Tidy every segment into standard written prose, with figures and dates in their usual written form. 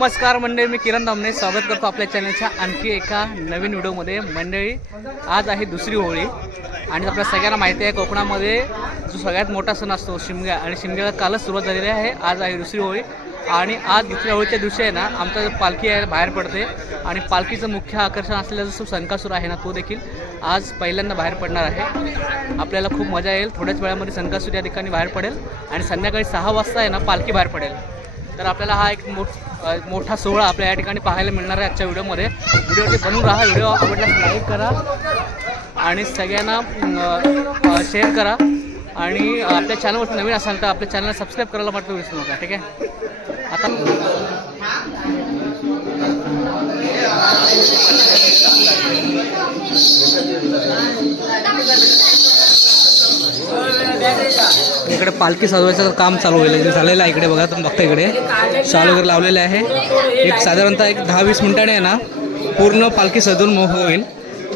नमस्कार मंडळी, मी किरण धामणे स्वागत करतो आपल्या चॅनलच्या आणखी एका नवीन व्हिडिओमध्ये। मंडळी, आज आहे दुसरी होळी आणि आपल्या सगळ्यांना माहिती आहे कोकणामध्ये जो सगळ्यात मोठा सण असतो शिमगा, आणि शिमग्याला कालच सुरुवात झालेली आहे। आज आहे दुसरी होळी आणि आज दुसऱ्या होळीच्या दिवशी आहे ना आमचा जो पालखी आहे बाहेर पडते आणि पालखीचं मुख्य आकर्षण असलेला जो संकासूर आहे ना तो देखील आज पहिल्यांदा बाहेर पडणार आहे। आपल्याला खूप मजा येईल। थोड्याच वेळामध्ये संकासूर या ठिकाणी बाहेर पडेल आणि संध्याकाळी 6 वाजता आहे ना पालखी बाहेर पडेल। तर आपल्याला हा एक मोठा सोहळा आपल्या या ठिकाणी पाहायला मिळणार आहे आजच्या व्हिडिओमध्ये। व्हिडिओचे बनवून राहा। व्हिडिओ आवडल्यास लाईक करा आणि सगळ्यांना शेअर करा आणि आपल्या चॅनलवर नवीन असाल तर आपल्या चॅनलला सबस्क्राईब करायला मात्र विसरू नका, ठीक आहे। आता इकडे पालखी सजवायचं काम चालू होईल झालेलं आहे। इकडे बघा, तुम्ही बघता इकडे शाल वगैरे लावलेले आहे। एक साधारणतः 10-20 मिनिटांनी आहे ना पूर्ण पालखी सजवून होईल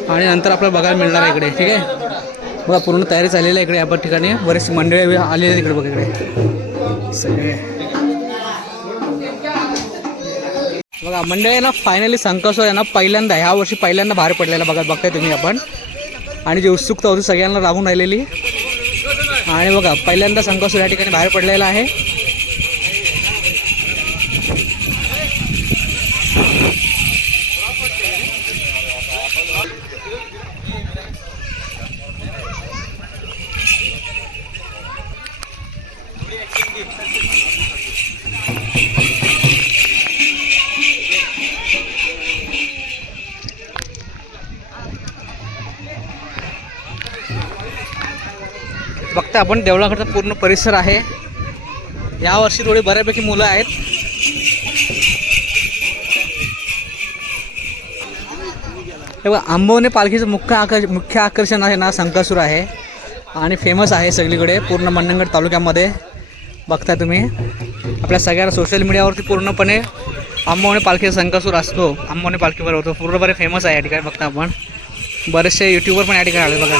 आणि नंतर आपल्याला बघायला मिळणार आहे इकडे, ठीक आहे। बघा पूर्ण तयारी चाललेली आहे इकडे। या ठिकाणी बरेचसे मंडळी आलेले आहेत इकडे बघा, इकडे सगळे बघा मंडळी ना। फायनली संकासूर आहे ना पहिल्यांदा ह्या वर्षी पहिल्यांदा बाहेर पडलेला बघताय तुम्ही आपण, आणि जी उत्सुकता होती सगळ्यांना राहून राहिलेली। आणि बघा पहिल्यांदा संकासूर या ठिकाणी बाहेर पडलेला आहे। बघता आपण देवळाकडचा पूर्ण परिसर आहे। यावर्षी थोडी बऱ्यापैकी मुलं आहेत। हे बघा आंबवणे पालखीचं मुख्य आकर्षण आहे ना संकासूर आहे आणि फेमस आहे सगळीकडे पूर्ण मंडणगड तालुक्यामध्ये। बघता तुम्ही आपल्या सगळ्या सोशल मीडियावरती पूर्णपणे आंबवणे पालखीचा संकासूर असतो, आंबवणे पालखीवर होतो, पूर्ण फेमस आहे या ठिकाणी। बघता आपण बरेचसे यूट्यूबर पण या ठिकाणी आले बघा।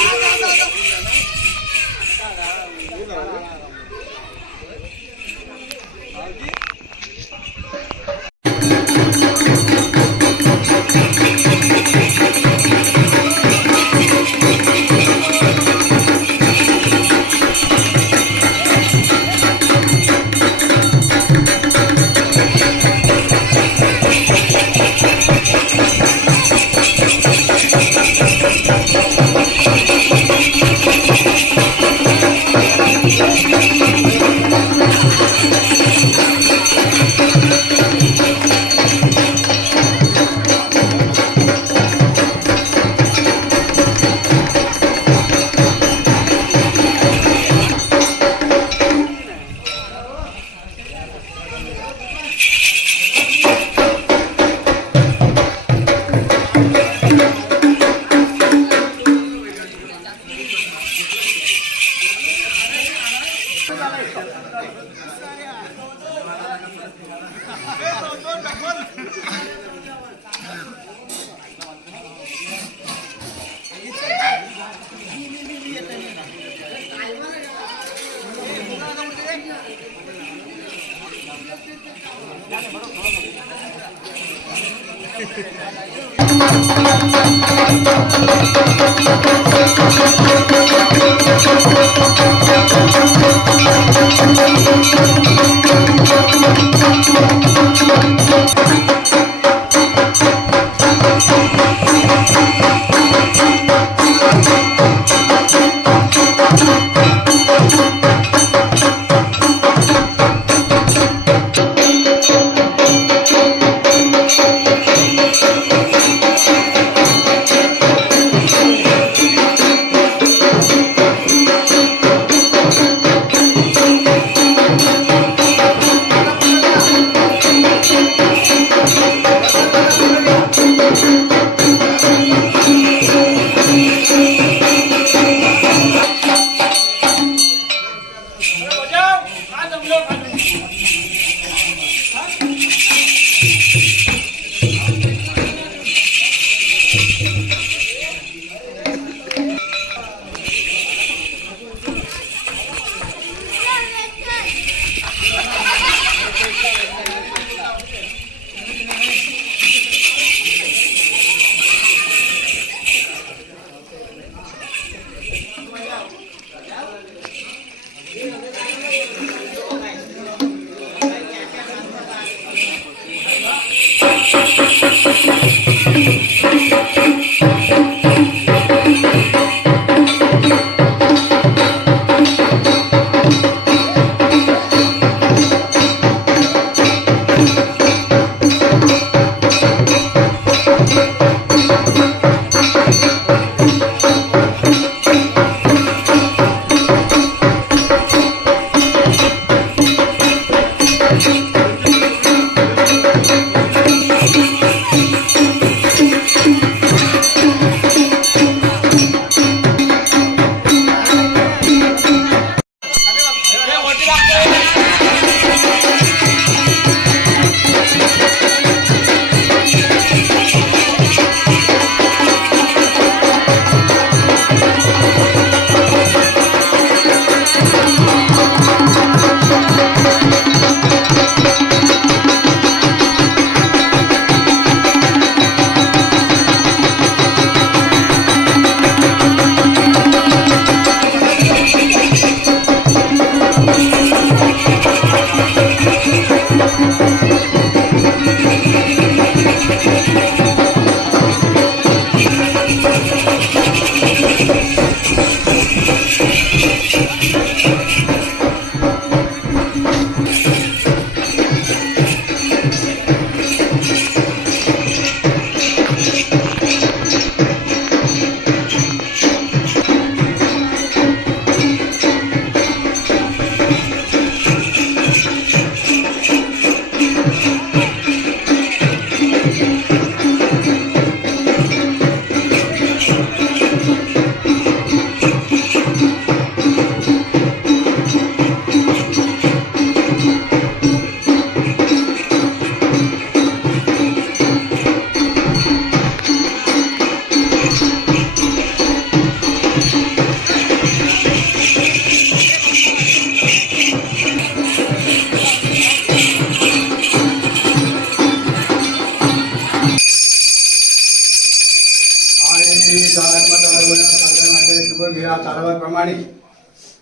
प्रमाणे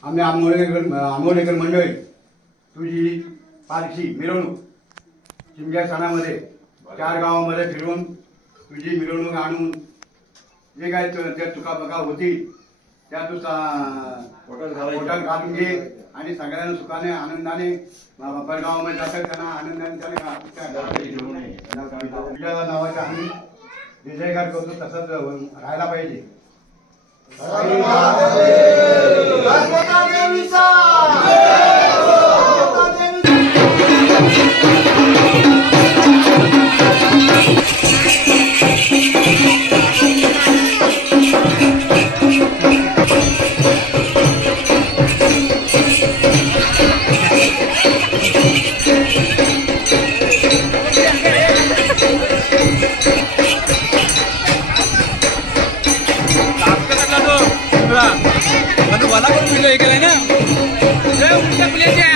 आम्ही आंबोडेकर मंडळी तुझी पालखी मिरवणूक शिमग्या सणामध्ये 4 गावामध्ये फिरवून तुझी मिरवणूक आणून जे काय त्या चुका बघा होती त्या तू पोटात घालून घे आणि सगळ्यांना सुखाने आनंदाने परगावामध्ये जातात त्यांना आनंदाने तुझ्या नावाचा आम्ही विजयगार करतो तसंच राहायला पाहिजे. वाला पण पिलो हे केलं ना उलट्या पुल्याच्या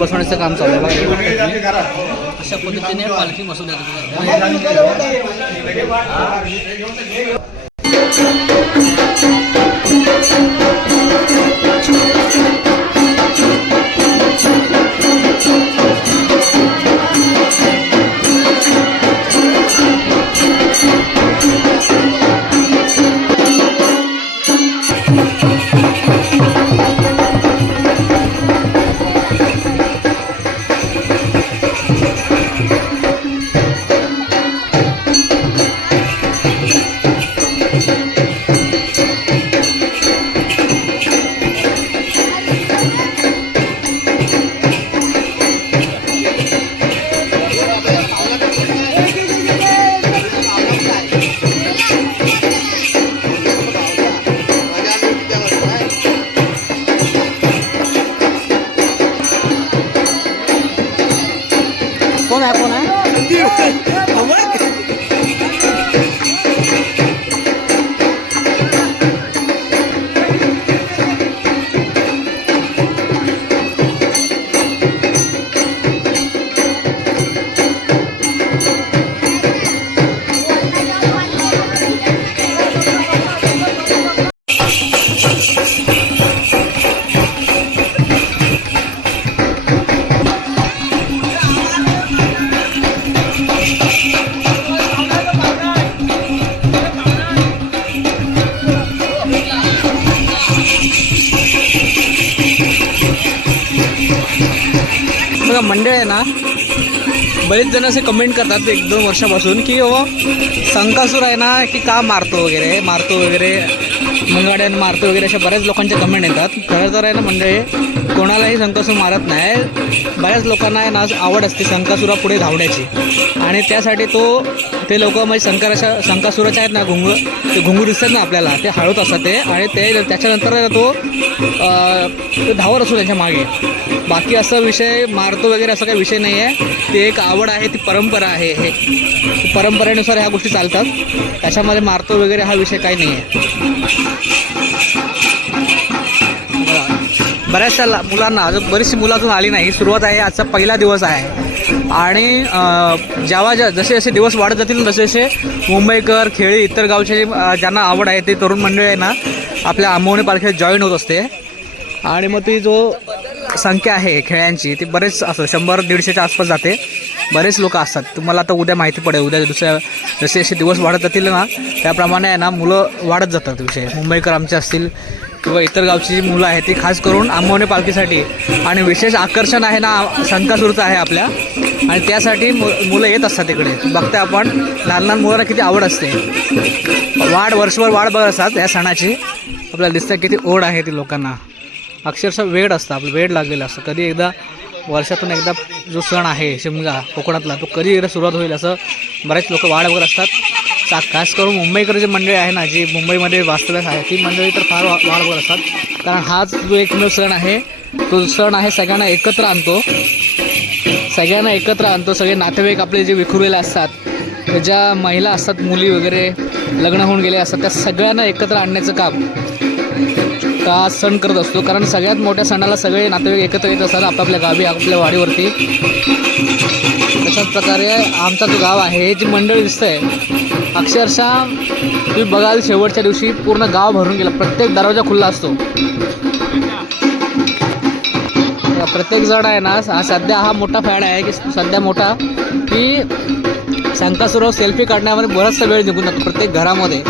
बसवण्याचं काम चालू आहे. अशा पद्धतीने पालखी बसवण्यात कोण आहे बघा मंडळ आहे ना, बरेच जण असे कमेंट करतात 1-2 वर्षापासून की बाबा संकासूर आहे ना की का मारतो वगैरे मंगाड्यानं मारतो वगैरे, अशा बऱ्याच लोकांच्या कमेंट येतात. खरं तर आहे ना मंडळी, कोणालाही संकासूर मारत नाही. बऱ्याच लोकांना आहे ना आवड असते संकासुरा पुढे धावण्याची, आणि त्यासाठी ते लोक म्हणजे संकासुराचे आहेत ना ते घुंगू दिसतात ना आपल्याला, ते हळवत असतात ते, आणि त्याच्यानंतर तो धावत असतो त्यांच्या मागे. बाकी असा विषय मारतो वगैरे असा काही विषय नाही आहे. ती एक आवड आहे, ती परंपरा आहे. हे परंपरेनुसार ह्या गोष्टी चालतात, त्याच्यामध्ये मारतो वगैरे हा विषय काही नाही आहे. बऱ्याचशा मुलांना अजून बरीचशी मुलं अजून आली नाही. सुरुवात आहे, आजचा पहिला दिवस आहे, आणि जसे जसे दिवस वाढत जातील तसे जसे मुंबईकर, खेळी, इतर गावचे ज्यांना आवड आहे ते तरुण मंडळी आहे ना आपल्या आंबवणे पालखीत जॉईन होत असते. आणि मग ती जो संख्या आहे खेळ्यांची ती बरेच असं 100-150च्या आसपास जाते. बरेच लोक असतात. तुम्हाला आता उद्या माहिती पडेल, उद्या दुसऱ्या जसे जसे दिवस वाढत जातील ना त्याप्रमाणे आहे ना मुलं वाढत जातात. विषय मुंबईकर आमचे असतील किंवा इतर गावची जी मुलं आहेत ती खास करून आंबवणे पालखीसाठी, आणि विशेष आकर्षण आहे ना संकासूरचं आहे आपल्या, आणि त्यासाठी मुलं येत असतात तिकडे. बघता आपण लहान लहान मुलांना किती आवड असते, वर्षभर वाढ बघत असतात या सणाची. आपल्याला दिसतं किती ओढ आहे ती लोकांना, अक्षरशः वेळ असतं, आपलं वेळ लागलेलं असतं. कधी एकदा वर्षातून एकदा जो सण आहे शिमगा कोकणातला तो कधी एकदा सुरुवात होईल असं बरेच लोक वाढ बघत असतात. खास करून मुंबईकर जी मंडळी आहे ना, जी मुंबईमध्ये वास्तव्यास आहे ती मंडळी तर फार वाढ बघत असतात. कारण हाच जो एकमेव सण आहे, तो सण आहे सगळ्यांना एकत्र आणतो, सगळे नातेवाईक आपले जे विखुरलेले असतात, ज्या महिला असतात, मुली वगैरे लग्न होऊन गेले असतात, त्या सगळ्यांना एकत्र आणण्याचं काम का सण करत असतो. कारण सगळ्यात मोठ्या सणाला सगळे नातेवाईक एकत्र येत असतात आपापल्या गावी, आपल्या वाडीवरती. तशाच प्रकारे आमचा जो गाव आहे, हे जी मंडळी दिसतंय अक्षरशः तुम्ही बघाल शेवटच्या दिवशी पूर्ण गाव भरून गेलं, प्रत्येक दरवाजा खुला असतो. प्रत्येक जण आहे ना, सध्या हा मोठा फॅड आहे की सध्या मोठा की संकासूरवर सेल्फी काढण्यामध्ये बराचसा वेळ निघून जातो. प्रत्येक घरामध्ये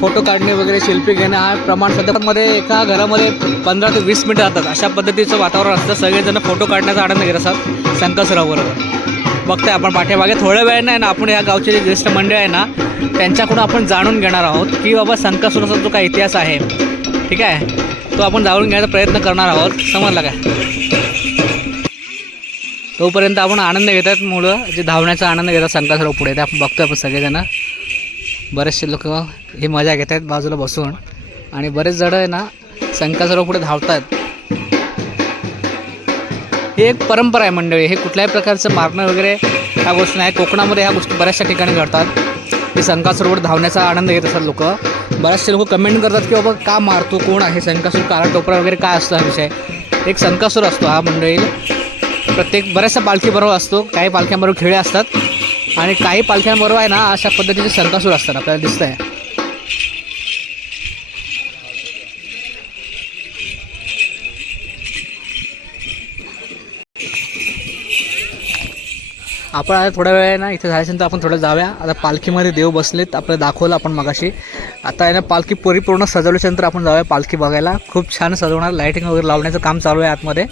फोटो काढणे वगैरे सेल्फी घेणे हा प्रमाण सध्यामध्ये एका घरामध्ये 15 ते 20 मिनिटं जातात. अशा पद्धतीचं वातावरण असतं. सगळेजण फोटो काढण्याचा आनंद घेत असतात संकासूराबरोबर. बघताय आपण पाठीमागे थोड्या वेळानं आहे ना आपण या गावचे जे ज्येष्ठ मंडळ आहे ना त्यांच्याकडून आपण जाणून घेणार आहोत की बाबा संकासूराचा जो काही इतिहास आहे, ठीक आहे, तो आपण जाणून घेण्याचा प्रयत्न करणार आहोत. समजला काय? तोपर्यंत आपण आनंद घेतात मुलं जे धावण्याचा आनंद घेतात संकासूरा पुढे, ते आपण बघतोय. आपण सगळेजण बरेचसे लोक ही मजा घेत आहेत बाजूला बसून, आणि बरेच जण आहे ना संकासूरा पुढे धावतात. ही एक परंपरा आहे मंडळी. हे कुठल्याही प्रकारचं मारणं वगैरे ह्या गोष्टी नाही. कोकणामध्ये ह्या गोष्टी बऱ्याचशा ठिकाणी घडतात की संकासूरवर धावण्याचा आनंद घेत असतात लोक. बरेचसे लोक कमेंट करतात की बाबा का मारतो, कोण आहे संकासूर, काळा टोपरा वगैरे काय असतो हा विषय. एक संकासूर असतो हा मंडळी. प्रत्येक बऱ्याचशा पालखीबरोबर असतो, काही पालख्यांबरोबर खेळे असतात आणि काही पालख्यांबरोबर आहे ना अशा पद्धतीचे संकासूर असतात. आपल्याला दिसत आहे आपण आता थोड्या वेळ ना इथे झाल्यानंतर आपण थोडं जाऊया. आता पालखीमध्ये देव बसलेत, आपल्याला दाखवलं आपण मगाशी. आता आहे ना पालखी परिपूर्ण सजवल्यानंतर आपण जाऊया पालखी बघायला. खूप छान सजवणार, लाईटिंग वगैरे लावण्याचं काम चालू आहे आतमध्ये.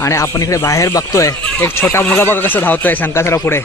आणि आपण इकडे बाहेर बघतोय एक छोटा मुलगा बघा कसं धावतोय संकासूरा पुढे.